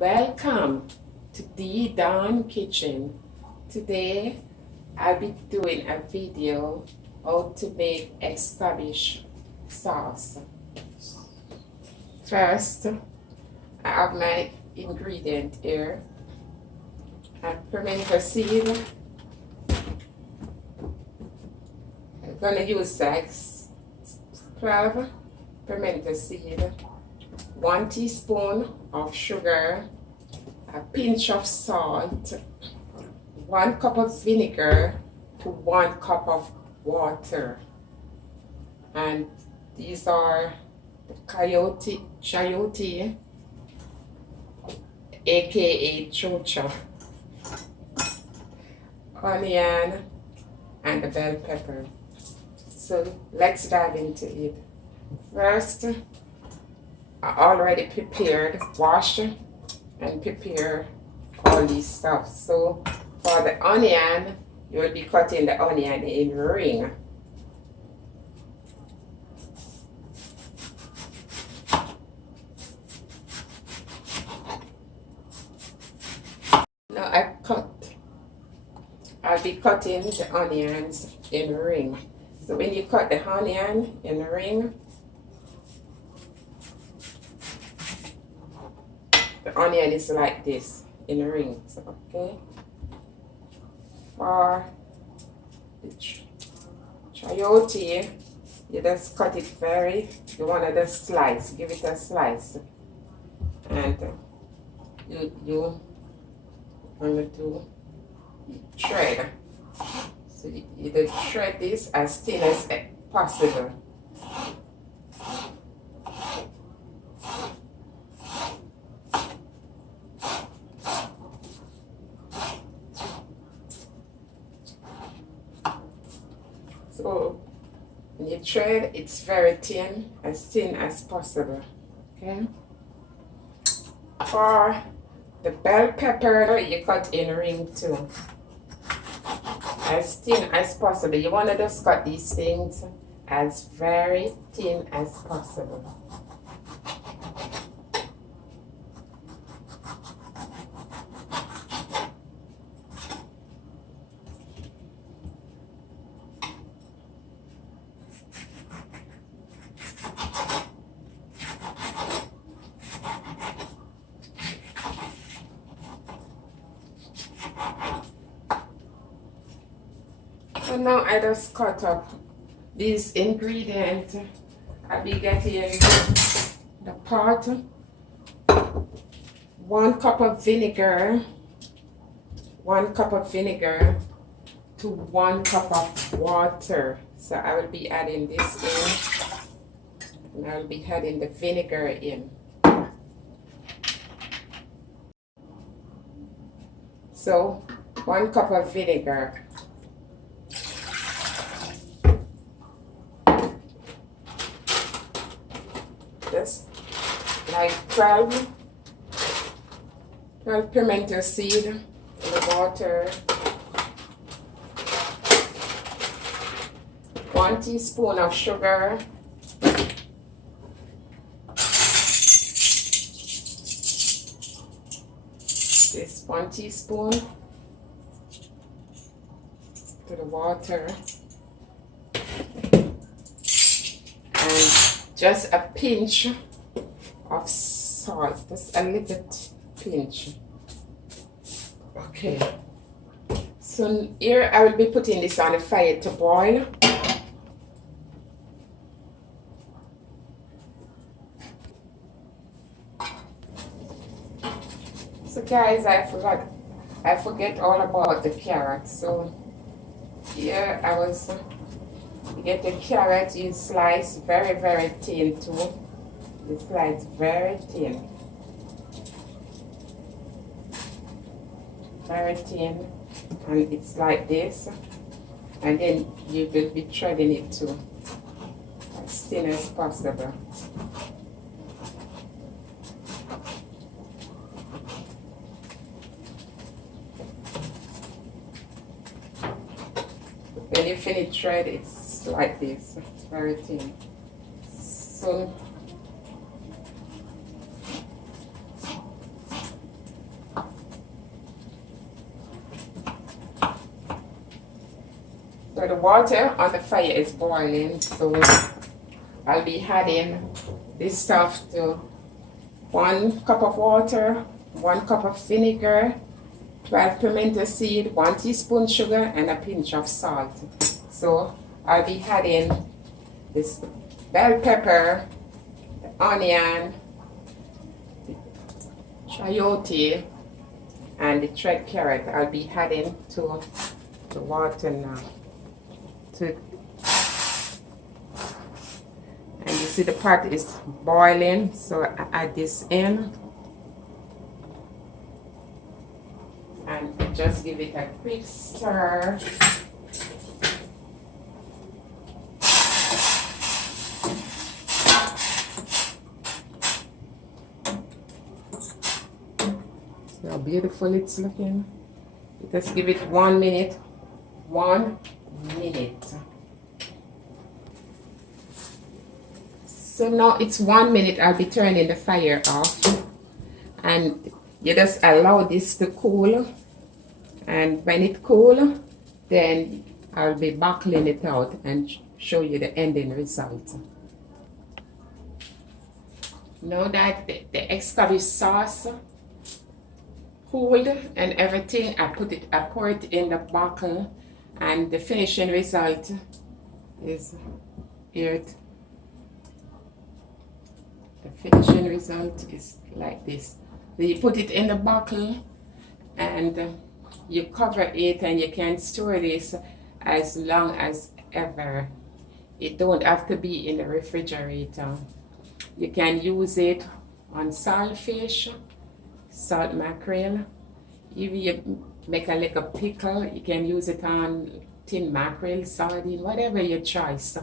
Welcome to the Dawn Kitchen. Today I'll be doing a video how to make Escovitch sauce. First, I have my ingredient here. I have pimento seed. I'm gonna use 12 pimento seed, 1 teaspoon of sugar, a pinch of salt, 1 cup of vinegar to 1 cup of water. And these are the chayote, aka chocha, onion, and the bell pepper. So let's dive into it. First, I already prepared, washed, and prepare all these stuff. So for the onion, you will be cutting the onion in ring. Now I'll be cutting the onions in ring. So when you cut the onion in ring, the onion is like this in rings, okay? For the chayote, you just cut it you want to just slice, give it a slice. And you want to shred. So you just shred this as thin as possible. So when you shred, it's very thin as possible. Okay. For the bell pepper, you cut in ring too, as thin as possible. You want to just cut these things as very thin as possible. So now I just cut up these ingredients. I'll be getting the pot, 1 cup of vinegar, 1 cup of vinegar to 1 cup of water. So I will be adding this in, and I'll be adding the vinegar in. So 1 cup of vinegar. Just like 12 pimento seed in the water, 1 teaspoon of sugar, this 1 teaspoon to the water, and just a pinch of salt, just a little pinch. Okay. So here I will be putting this on the fire to boil. So guys, I forget all about the carrot. So here you get the carrot, you slice very, very thin too. You slice very thin. Very thin. And it's like this. And then you will be shredding it too, as thin as possible. When you finish shred, it's like this. It's very thin. So So the water on the fire is boiling, so I'll be adding this stuff to 1 cup of water, 1 cup of vinegar, 12 pimento seed, 1 teaspoon sugar, and a pinch of salt. So I'll be adding this bell pepper, the onion, the chayote, and the red carrot. I'll be adding to the water now. And you see the pot is boiling, so I add this in and just give it a quick stir. See how beautiful it's looking. Just give it 1 minute. 1 minute. So now it's 1 minute. I'll be turning the fire off, and you just allow this to cool, and when it cool, then I'll be buckling it out and show you the ending result. Now that the Escovitch sauce cooled and everything, I pour it in the bottle, and the finishing result is here. The finishing result is like this. So you put it in the bottle and you cover it, and you can store this as long as ever. It don't have to be in the refrigerator. You can use it on saltfish, salt mackerel. If you make a little pickle, you can use it on tin mackerel, sardine, whatever your choice.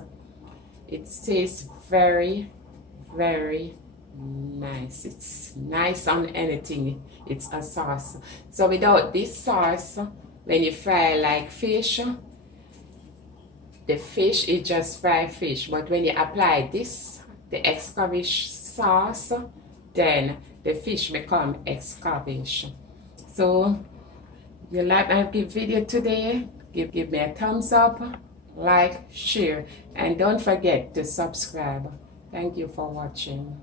It tastes very, very nice. It's nice on anything. It's a sauce. So without this sauce, when you fry like fish, the fish is just fried fish. But when you apply this, the Escovitch sauce, then the fish become Escovitch. So you like my video today, give me a thumbs up, like, share, and don't forget to subscribe. Thank you for watching.